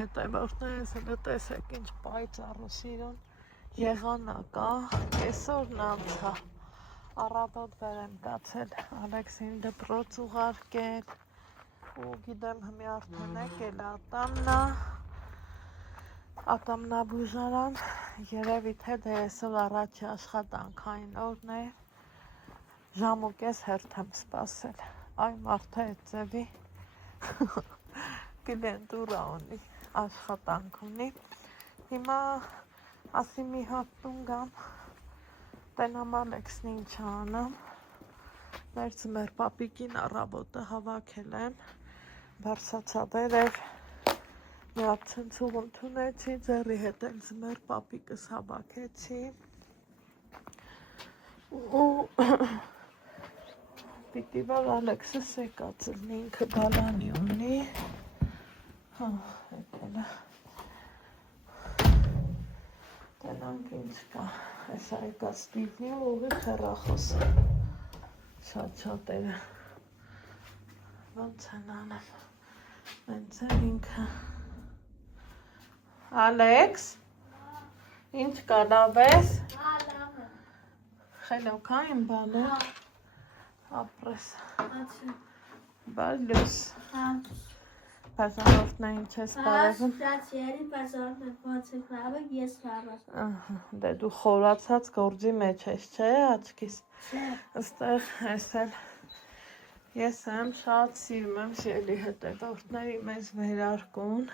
հետևորդներս հենց տեսեք ինչ պայծառ ու սիրուն եղանակ կեսօրն անցա առավոտ վեր եմ կացել Ալեքսին դպրոց ուղարկել ու գիտեմ հմի արդեն եկել ատամնաբուժարան երևի թե դեսօր առաջի աշխատանքային օրն է ժամ ու կես հերթ եմ սպասել այ մարդը այդ ձևի կլիենտուրա ունի աշխատանք ունի հիմա ասի մի հատ տուն գամ տենամ Ալեքսն ինչ անեմ մեր ձմեր պապիկին առավոտը հավաքել եմ բարսացավեր էր մի հատ ցնցուղ ընդունեցի ձեռի հետ էլ ձմեր պապիկս հավաքեցի ու պիտի որ Ալեքսը սեկած լինի ինքը բալանի ունի եկել է տենանք ինչ կա այս եկած տիվնի ու ուղիղ հեռախոս շատ-շատերը ոնց են անեմ հենց էլ ինքը Ալեքս ինչ կա լավ ես խելոք այն բանը ապրես բալյուս Պաշանորդն է ինչ ես բարևում դե դու խորացած գործի մեջ ես չէ աչքիս այստեղ ես եմ շատ սիրում եմ սիրելի հետևորդների մեզ վերարկուն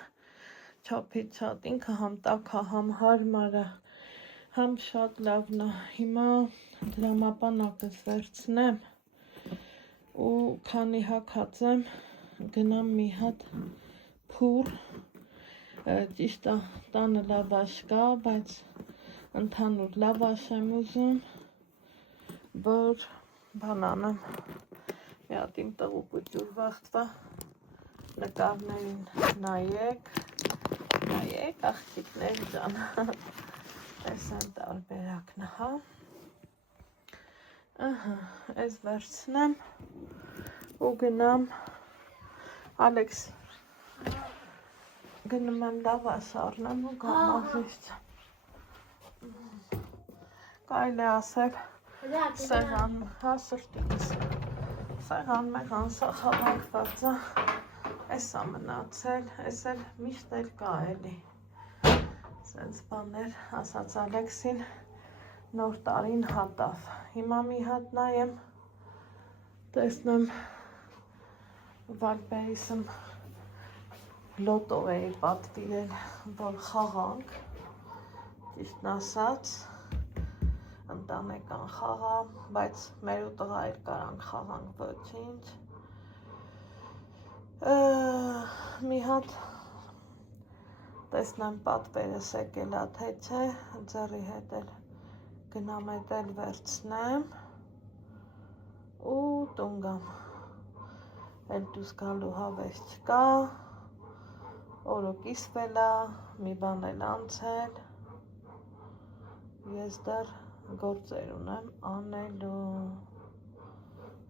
չափից շատ ինքը համ տաքա համ հարմար է համ շատ լավն է հիմա դրամապանակս վերցնեմ ու քանի հագած եմ գնամ մի հատ փուր ճիշտ է տանը լավաշ կա բայց ընդհանուր լավաշ եմ ուզում որ բան անեմ մի հատ իմ տղուկուճուր վախտվա նկարներին նայեք աղջիկներ ջան այս են տարբերակն հա այս վերցնեմ ու գնամ Ալեքս գնում եմ լավաշ առնեմ ու գամազից կարելի է ասել սեղան սրտիկս սեղան մեղան սա հավաքված է այս է մնացել այս էլ միշտ էլ կա էլի սենց բաներ ասաց Ալեքսին նոր տարին հատավ հիմա մի հատ նայեմ տեսնեմ Վալպերիսում լոտո էի պատվիրել որ խաղանք ճիշտն ասած ընտանեկան խաղա բայց մեր ու տղա էլ կարանք խաղանք ոչինչ մի հատ տեսնեմ պատվերս եկել ա թե չէ ձեռի հետ էլ գնամ էդ էլ վերցնեմ ու տուն գամ էլ դուս գալու հավես չկա օրը կիսվել ա մի բան էլ անցել ես դեռ գործեր ունեմ անելու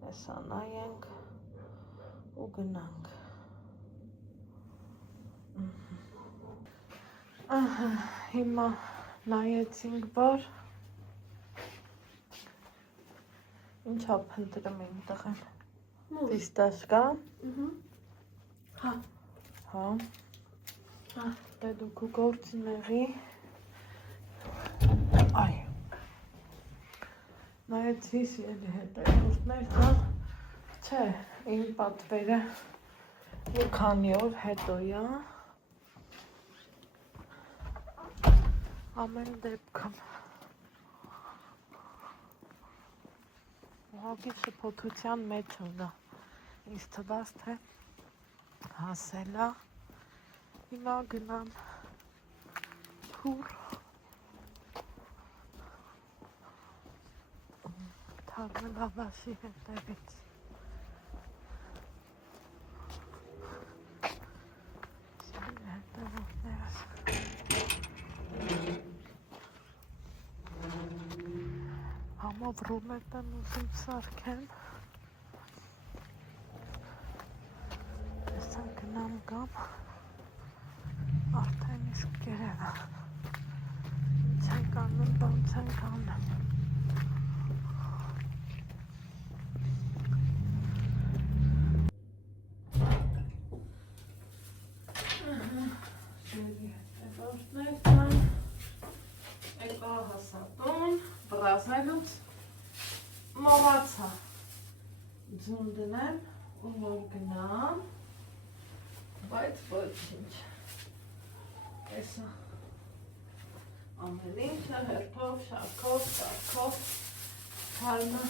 հեսա նայենք ու գնանք հիմա նայեցինք որ ինչա փնտրում եմ տղեն Ֆիստաշկա հա դե դու քո գործների այ նայեցի սիրելի հետևորդներ դա չէ իմ պատվերը մի քանի օր հետո է ամեն դեպքում ուղղակի շփոթության մեջ ունա ինձ թվաց թե հասել է հիմա գնամ փուր թարմը լավաշի հետևից հետևորդներս համով ռուլետ եմ ուզում սարքեմ Տեսան գնամ գամ Արտներ կան, եկա հասատուն, բրազելուց մողացա, ձուն դնեմ ու որ գնամ, բայց ոչինչ, եսա ամեն ինչը հերթով, շարքով, սարքով, հարմը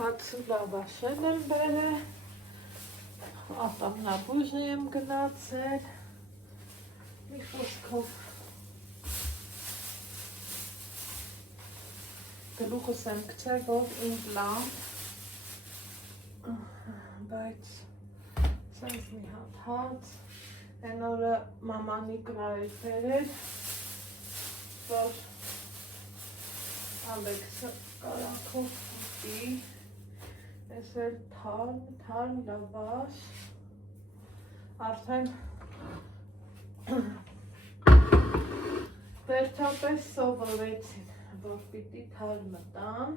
հացու լավաշել եմ բերել, ատամնաբույժը եմ գնացել, մի խոսքով գլուխս եմ գցել, որ իմպլանտ, բայց սենց մի հատ հաց, են օրը մամանի կրայր բերել, որ Ալեքսը կարանքով ուտի, ես էլ թարմ լավաշ, արդեն վերջապես սովորեցին, որ պիտի թարմը տան,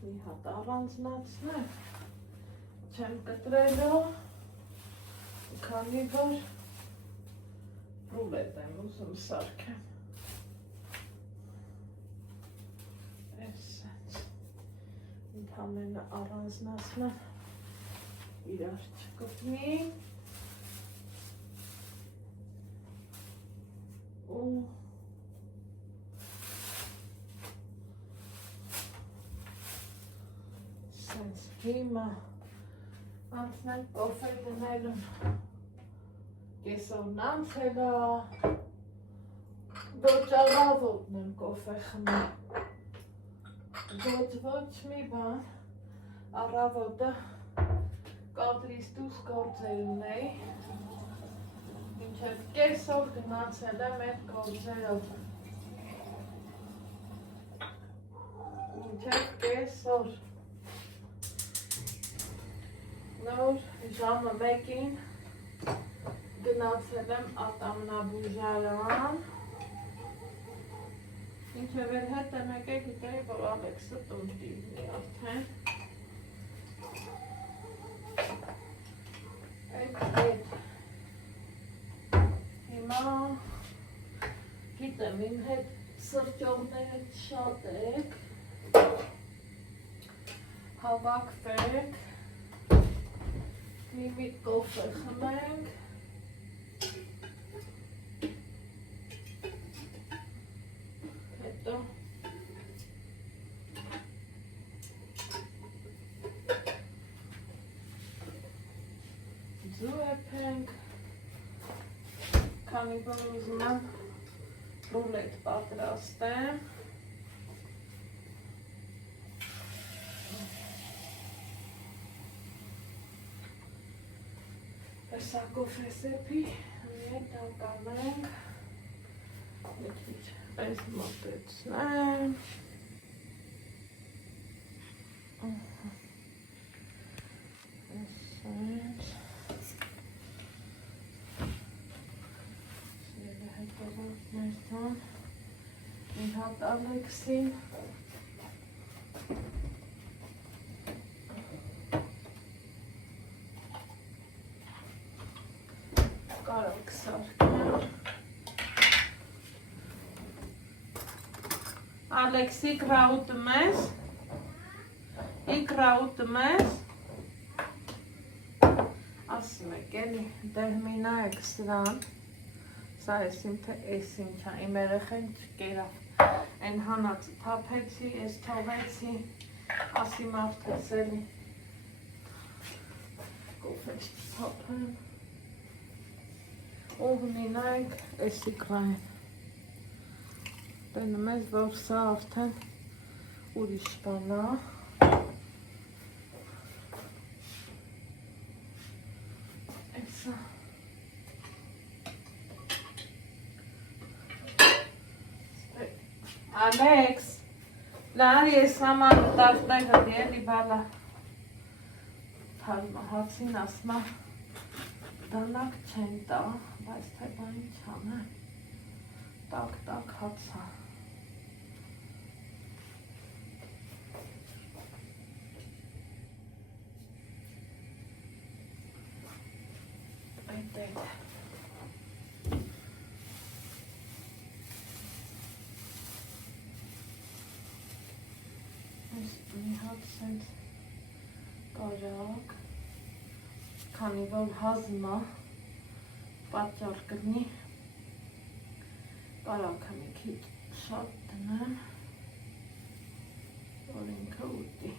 մի հատ առանձնացնեմ, չեմ կտրելով, քանի որ ռուլետ եմ ուզում սարքեմ, ես սենց, ընդամենը առանձնացնեմ, իրար չկպնի, ու սենց հիմա անցնել կոֆե դնելուն, կեսօրն անցել է, ոչ առավոտն եմ կոֆե խմել, ոչ մի բան, առավոտը կադրից դուրս գործեր ունեի, մինչև կեսօր գնացել եմ այդ գործերով, մինչև կեսօր, նոր ժամը մեկին գնացել եմ ատամնաբուժարան, մինչև էլ հետ եմ եկել գիտեի, որ Ալեքսը տուն դիվնի արդեն, այդ հիմա գիտեմ իմ հետ սրճողները շատ եք, հավաքվեք, մի միտ կոֆե խմենք, հետո ձու էփենք, քանի որ ուզում եմ ռուլետ պատրաստեմ, Սա կոֆե սեպի, միայն տանկանենք, այս մոտեցնեմ, այսպես, սերը հետողով ներթան, մի հատ Ալեքսին, կարող սարքել, Ալեքս, իկրա ուտում ես, ասում եք էլի, դեր մի նայեք սրան, սա ես իմ թե ես ինչա, իմ երեխեն չկերավ, են հանածը թափեցի, ես թողեցի, ասի մարդս էլի, կոֆեշ թափեմ, Ողնի նայք, ես իկրային, տենում ես, որ սա արդեն ուրիշ բան է, էսա, Ալեքս, լար ես աման տարտեղը դիելի բալա, հացին ասմա, դանակ չեն տա, բայց թե բան ինչ անեմ, տակ հացա, Դեք։ Այս մի հատ սենց կարակ, քանի որ հազմա պատճառ կլինի, կարակը մի քիչ շատ դնեմ, որ ինքը ուտի։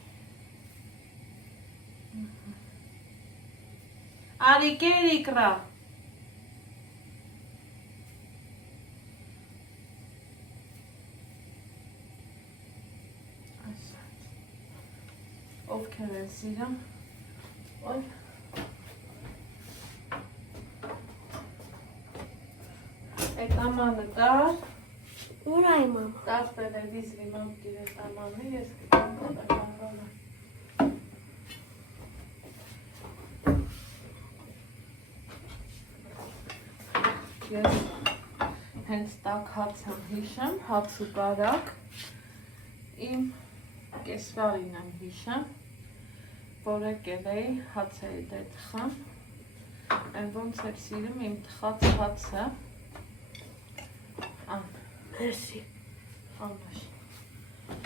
Արի կեր իկրա։ Ովքեր են սիրում, ոյ։ Այդ ամանը տար։ Ուր այ մամ։ Տար տելևիզորի մամտիր այդ ամանը, ես կտամ կտակավորը։ Ես հենց տակ հաց եմ հիշեմ, հաց ու կարակ, իմ կեսվարին եմ հիշեմ, որ եկել էի հացերի դե տխամ, են ոնց էր սիրում իմ տխած հացը, Մերսի։ անոշ,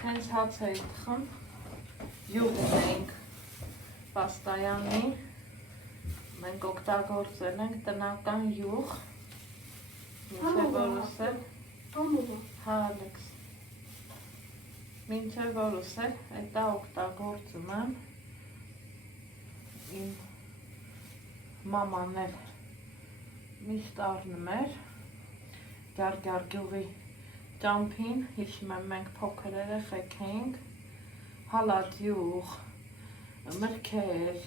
հենց հաց էի տխամ, յուղ ունենք պաստայանի, մենք օգտագործել ենք տնական յուղ, մինչև որս էլ, հա Ալեքս, մինչև որս էլ, էտա օգտագործում եմ, իմ մաման էլ միշտ առնում էր, գարգար գյուղի ճամփին, հիշում եմ մենք փոքր երեխեք էինք, հալած յուղ, մրգեր,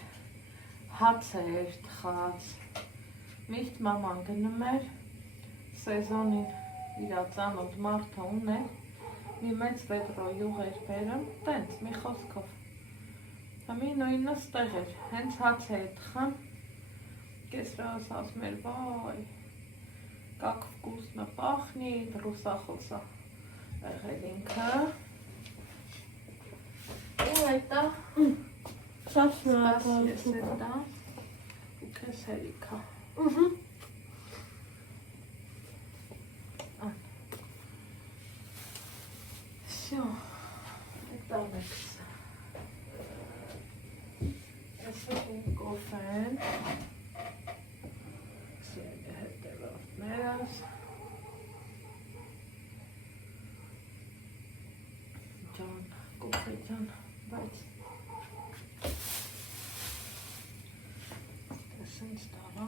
հացեր տխած, միշտ մաման գնում էր, սեզոնին իրա ծանոթ մարդը ուներ, մի մեծ վեդրո յուղ էր բերում, տենց մի խոսքով, մի նույնը ստեղ էր, հենց հաց էր տխան, կեսրահս ասում էր, վայ, как вкусно пахнет, ռուսախոսա եղել ինքը, ու այտա, Շատ ես շնորհակալություն։ էտա, ու քեզ հերիքա, Всё, это Алекс. Այսօր իմ կոֆեն, սիրելի հետևորդներս, ջան, կոֆե ջան, բայց սենց տարա,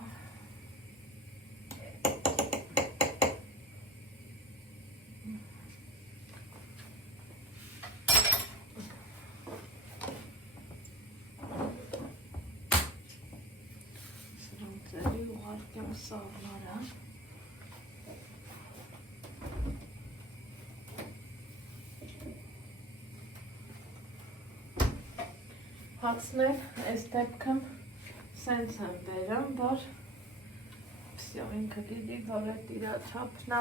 սրանցերի ուղարկեմ սավները, հացներ այս դեպքն սենց եմ բերում, որ վսյո ինքը գիտի, որ էտ իրա չապնա,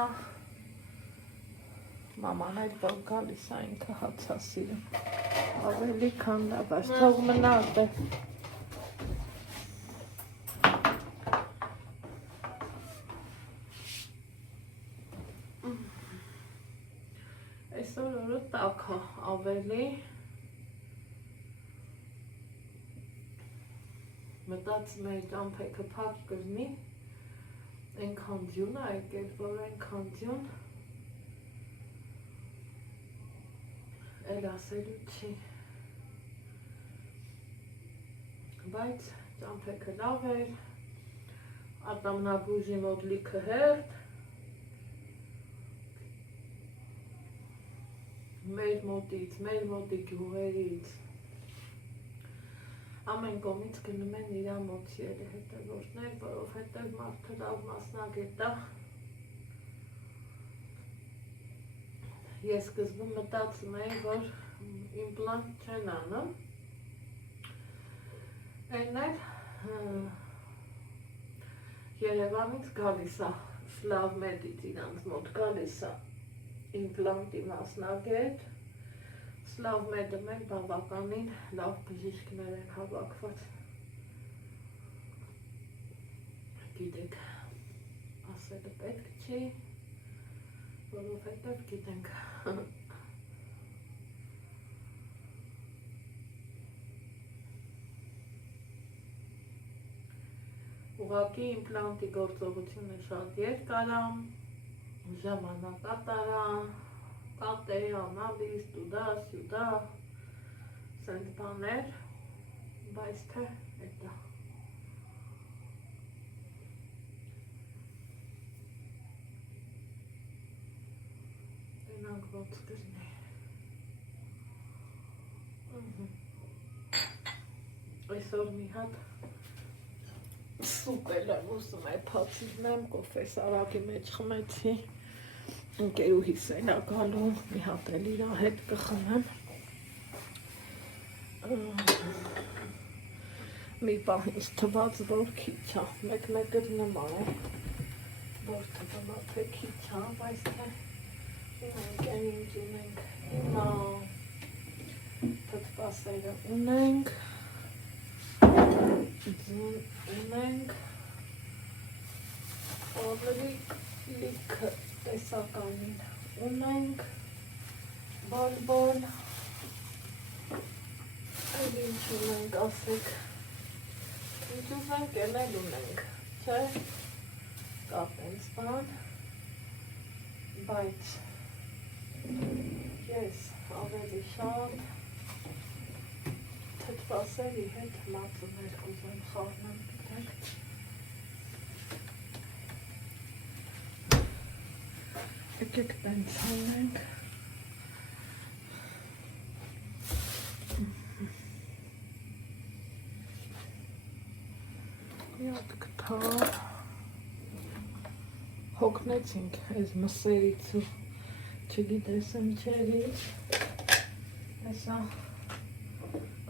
մաման այդ որ գալիս է ինքը հացա սիրում, ավելի քան լավ, այս թող մնա դե։ Այսօր օրը տաք է ավելի, մտածում էի ճամփեքը փակ կլինի, այնքան ձյուն է եկել, որ այնքան ձյուն, էլ ասելու չի, բայց ճամփեքը լավ էր, ատամնաբույժի մոտ լիքը հերթ, մեր մոտից, մեր մոտի գյուղերից, ամեն կողմից գնում են իրա մոտ սիրելի հետևորդներ, որովհետև մարդը լավ մասնագետ է։ Ես սկզբում մտածում էի, որ իմպլանտ չեն անում, այն էլ Երևանից գալիս է, Սլավմեդից իրանց մոտ գալիս է իմպլանտի մասնագետ, Սլավմեդը մեր բավականին լավ բժիշկներ են հավաքված։ գիտեք, ասելը պետք չի, որովհետև գիտենք։ Ուղղակի իմպլանտի գործողությունը շատ երկար է, ժամանակատար է, կատե, անալիզ, տուդա, սյուդա, սենց բաներ, բայց թե էտա։ Տենանք ոնց կրնի։ Այսօր մի հատ սուպ էլ եմ ուզում է փացիզնեմ, կոֆես արագի մեջ խմեցի, ընկերուհիս են ակալու, մի հատ էլ իրա հետ կխմեմ, մի պահ ինձ թված, որ քիչ է, մեկ-մեկը նման է, որ թվում է, թե քիչ է, բայց թե ունենք, են ինձ ունենք, հիմա թթվասերը ունենք, ձուն ունենք, ավելի լիքը տեսականին ունենք, բալ-բալ, այլ ինչ ունենք, ասեք, ինչ ուզենք էլ ունենք, չէ, կապենց բան, բայց ես ավելի շատ թթվասերի հետ մածուներ կուզեմ խառնեմ, գիտեք, եկեք տենց անենք, Իատ կթար, հոգնեցինք այս մսերից ու չգիտես ընչերից, այսա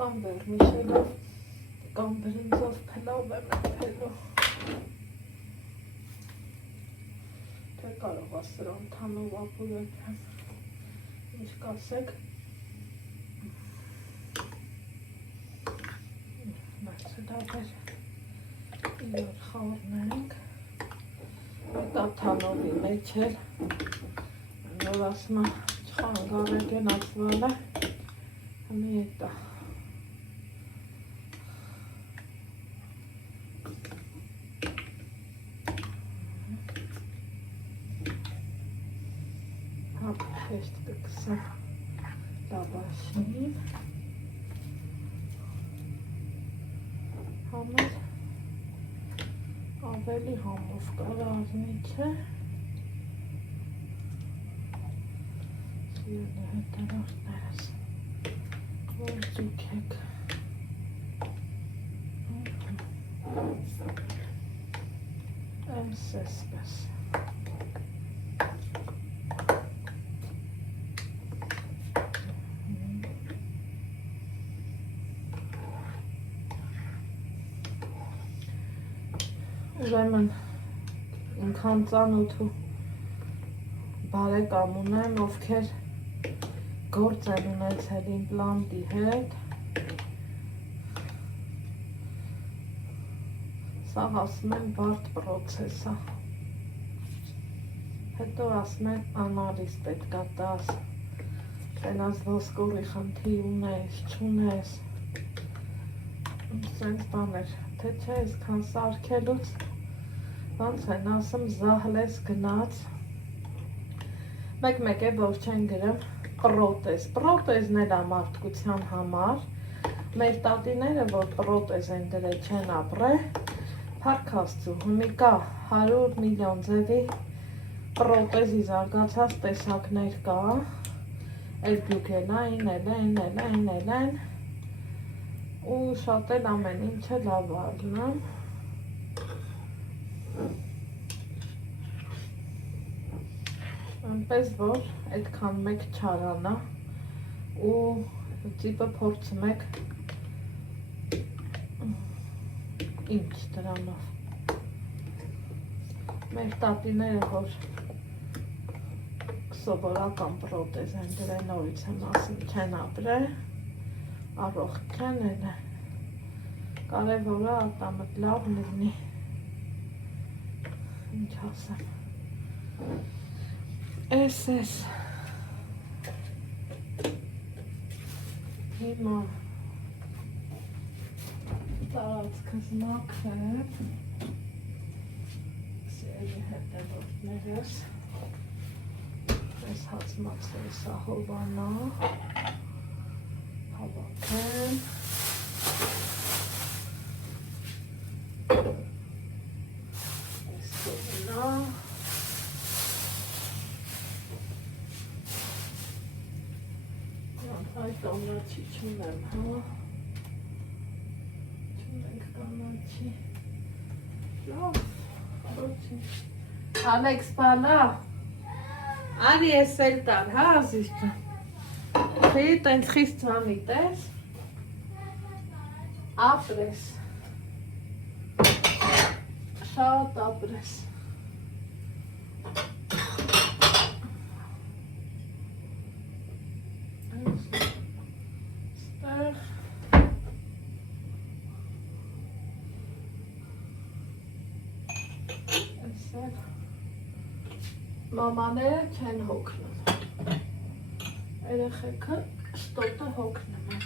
կամ վերմիշելով, կամ բրինձով փլավ եմ էփելու, թե կարող է սրան թանով ապուր էփեմ, ինչ կասեք, բայց դա բեր իրար խառնենք, հետա թանովի մեջ էլ, որ ասում է չխանգարեք են ասվել է, հմի հետա հապ հեշտ կկսեմ լավաշին համար ավելի համով կարազմի չէ սիրելի հետևորդներս որ ձուքեք այսպես ուրեմն ինքան ծանոթ ու բարեկամ ունեմ, ովքեր գործ են ունեցել իմպլանտի հետ, սաղ ասում են բարդ պրոցես է, հետո ասում են անալիզ պետք է տաս, տենաս ոսկորի խնդիր ունես, չունես, սենց բաներ, թե չէ այսքան սարքելուց ոնց են ասում զահլես գնաց, մեկ-մեկ է որ չեն գրում պրոտեզն էլ է մարդկության համար, մեր տատիները որ պրոտեզ են դրել չեն ապրել, փառք Աստծու, հիմի կա 100 միլիոն ձևի պրոտեզի զարգացած տեսակներ կա, էլ դուք էլ են, ու շատ էլ ամեն ինչը լավ ալնեմ, այնպես որ այդքան մեկ չարանա ու ծիպը փորձում եք ինչ դրանով մեր տատիները որ սովորական պրոտեզ են դրել նորից եմ ասում չեն ապրել առողջ չեն էլ կարևորը ատամդ լավ լինի Ինչ ասեմ։ Էս։ Հիմա տարածքս մաքրեմ։ Սերի հետևորդներս։ Այս հացմացրի սա հովանա։ Հավաքեմ։ Այս հովանա։ Այդ կանաչի չունեմ, հա։ Չունենք կանաչի։ Լավ, հարոցի։ Ալեքս բանա։ Անի ես էլ տար, հա, ազիզ ջան։ Թե տենց խիստ ծանիտ ես։ Ապրես։ Շատ ապրես։ Մամաները չեն հոգնում, երեխեքը շտոտը հոգնում են,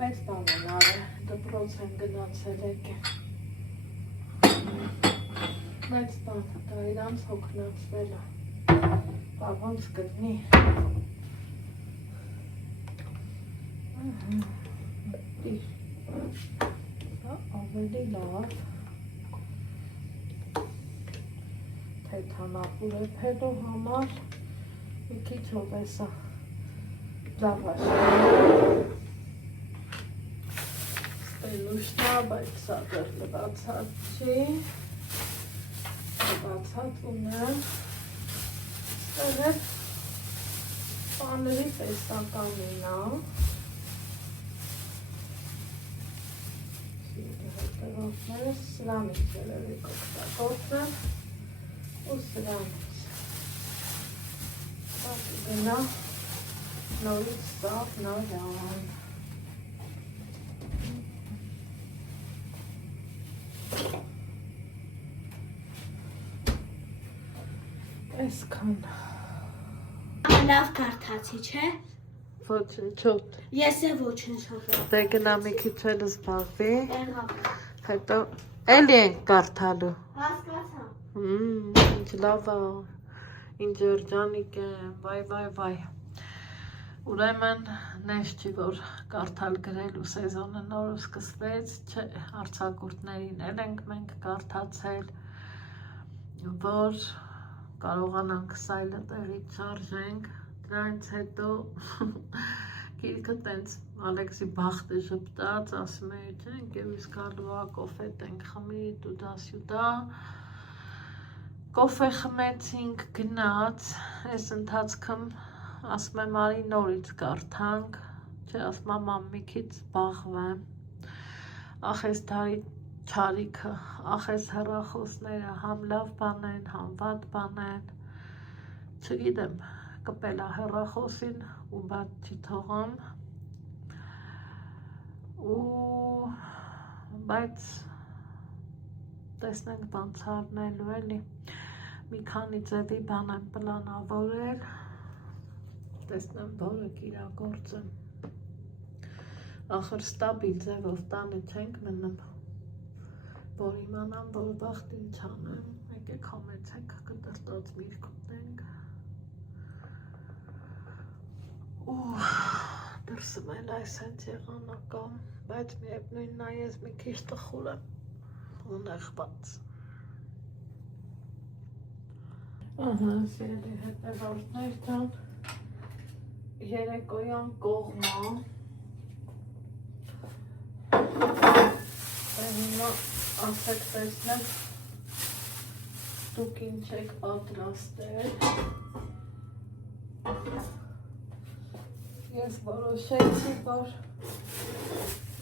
մեծ բան են արել, դպրոց են գնացել եկեն, մեծ բան, դա իրանց հոգնացվել է, բա ոնց կլինի, ավելի լավ, թեթանապուր է փետո համար մի քիչ հովեսա լավաշ ստելուշնա, բայց սա դեռ լվացած չի, լվացած ունեմ, ստեղ է պաների տեսականին է, հետևորդներս սրանից երևի կօգտագործեմ, ու սրանից գնա նորից սավ նորան այսքան Լավ կարդացի, չէ։ ոչնչոտ Ես է ոչնչոտ։ դե գնա մի քիչ էլ զբաղվի Եղավ։ հետո էլի ենք կարդալու Հասկացա։ ինչ լավ է, ինչ երջանիկ է, վայ։ Ուրեմն նես չի, որ կարդալ գրելու սեզոնը նոր սկսվեց, չէ, արձակուրդներին էլ ենք մենք կարդացել, որ կարողանանք սայլը տեղից շարժենք, դրանից հետո գիրքը տենց Ալեքսի բախտը ժպտաց, ասում է, չէ, ընկերուս գալու է, կոֆետ ենք խմի, տուդա-սյուդա, կոֆե խմեցինք, գնաց, այս ընթացքում ասում եմ արի նորից կարդանք, չէ, ասում եմ մի քիչ զբաղվեմ, ախ այս դարի չարիքը, ախ այս հեռախոսները, համ լավ բան են, համ վատ բան են, չգիտեմ, կպել է հեռախոսին ու բաց չի թողում, բայց տեսնենք բան ցարնելու էլի, մի քանի ձևի բան եմ պլանավորել, տեսնեմ որը կիրագործեմ, ախր ստաբիլ ձևով տանը չենք մնում, որ իմանամ, որ վաղտ ինչ անեմ, եկեք համեցեք, կտրտած միրգ ուտենք, դրսում էլ այս հենց եղանակամ, բայց միևնույնն է ես մի քիչ տխուր եմ ու նեղված։ Ահա, սիրելի հետևորդներ ջան, երեկոյան կողմա, հիմա ասեք տեսնեք, դուք ինչ եք պատրաստել, ես որոշեցի, որ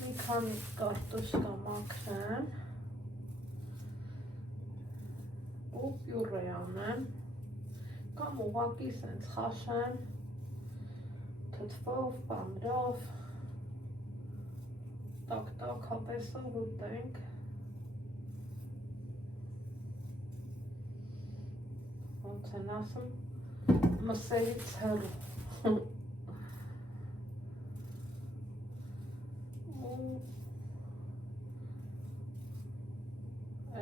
մի քանի կարտոշկա մաքրեմ ու պյուրե անեմ, կամ ուղղակի սենց խաշեմ, թթվով, պանրով, տակ հապեսով ուտենք, ոնց են ասում, մսերից հեռու։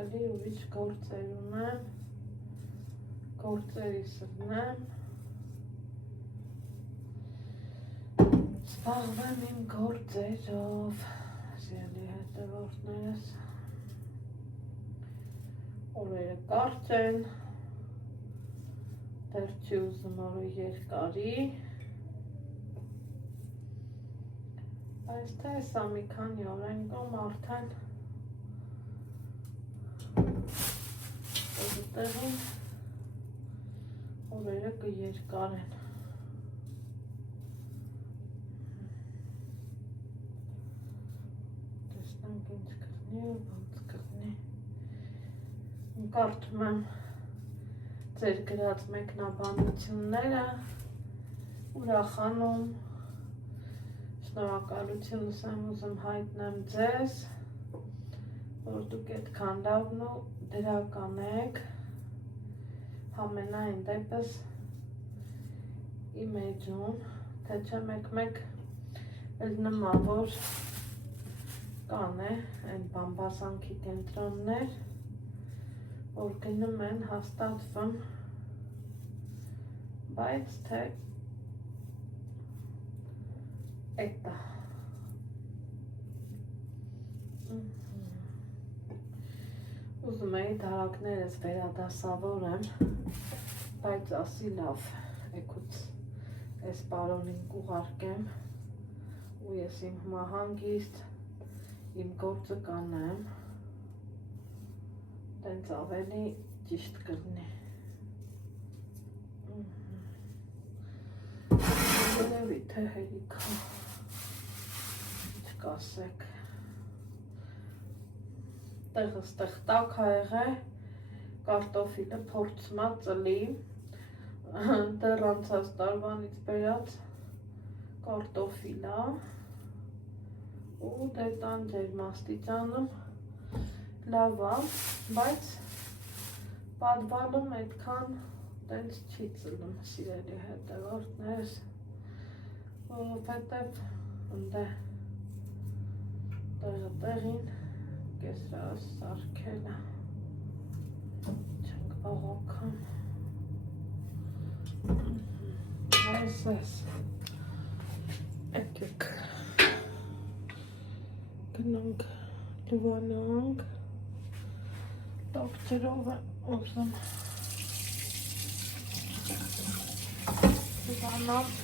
Էլի ուրիշ գործեր ունեմ, գործերիս ունեմ, սպաղվեմ իմ գործերով, սիրելի հետևորդներս, օրերը կարճ են, դեռ չի ուզում օրը երկարի, բայց թե սա մի քանի օր են գոմ արդեն տեղին օրերը կերկարեն։ Տեսնենք ինչ կրնի ու ոնց կրնի։ Կարդում եմ ձեր գրած մեկնաբանությունները, ուրախանում, շնորհակալությունս եմ ուզում հայտնեմ ձեզ, որ դուք այդքան լավն ու դրական եք, համենայն դեպս իմ էջում, թե չէ մեկ էլ նման, որ կան են բամբասանքի կենտրոններ, որ գնում են հաստատվում, բայց թե էտա ուզում էի դարակներս վերադասավորեմ, բայց ասի լավ, էքուց այս պարոնին կուղարկեմ ու ես իմ հիմա հանգիստ իմ գործը կանեմ, տենց ավելի ճիշտ կրնի։ Երևի թե հերիքա, ինչ կասեք։ Տեղս տեղ տաք ա եղե, կարտոֆիլը փորձմա ծլի, դեռ անցած տարվանից բերած կարտոֆիլա ու դե տան ջերմաստիճանում լավ ա, բայց պատվալում այդքան տենց չի ծլում, սիրելի հետևորդներս, որովհետև ընդե տեղը տեղին կեսրած սարքելը չենք բաղոքում, այս եկեք գնանք լվանանք, տաք ջրով ուզում լվանամ,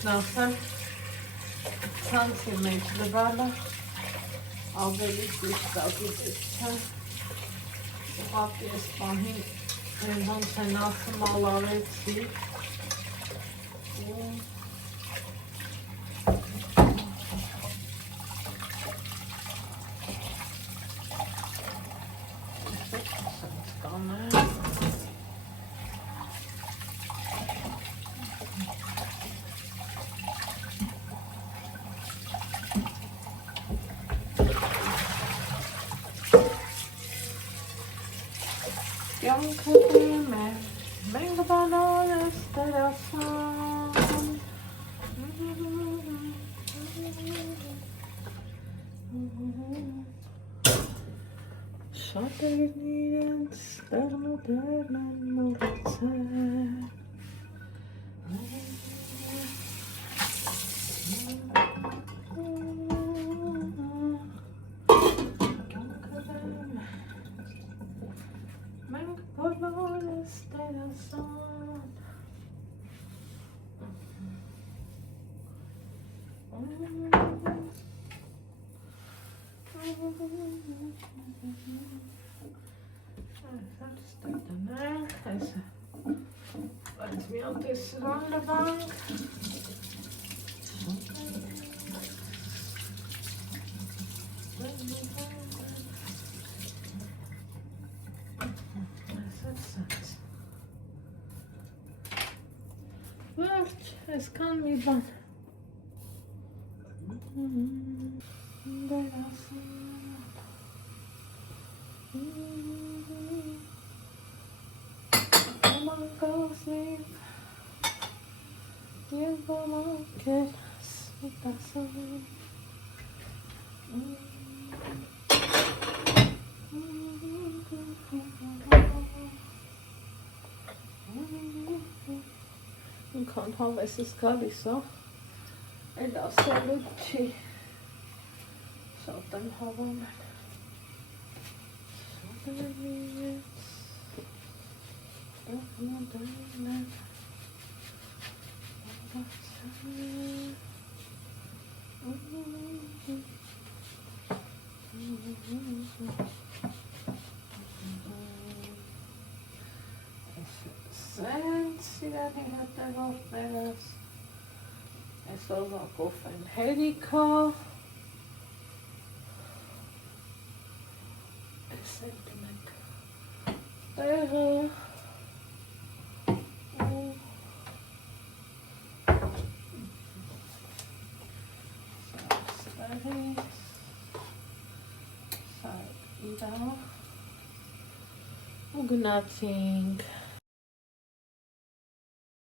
հետը ասեմ, ցանցի մեջ լվալը ավելի ճիշտ ագիտից չէ, ուղղակի ես պահին ոնց են ասում ալարեցի ու մենք բանալես դրասան շատերն իրենց տեղն ու դերն են մորցել Բայց մի հատ է սրան լվանք։ Վերջ, այսքան մի բան։ Դեր ասում։ Գոսնիվ և ոմանք էլ սպիտասան ինքան հավեսս գալիս էլ ասալու չի շատ եմ հավանել Սենց իրանի հետևորդներս այսօրվա կոֆեն հերիքա այս էլ դնենք տեղը ու գնացինք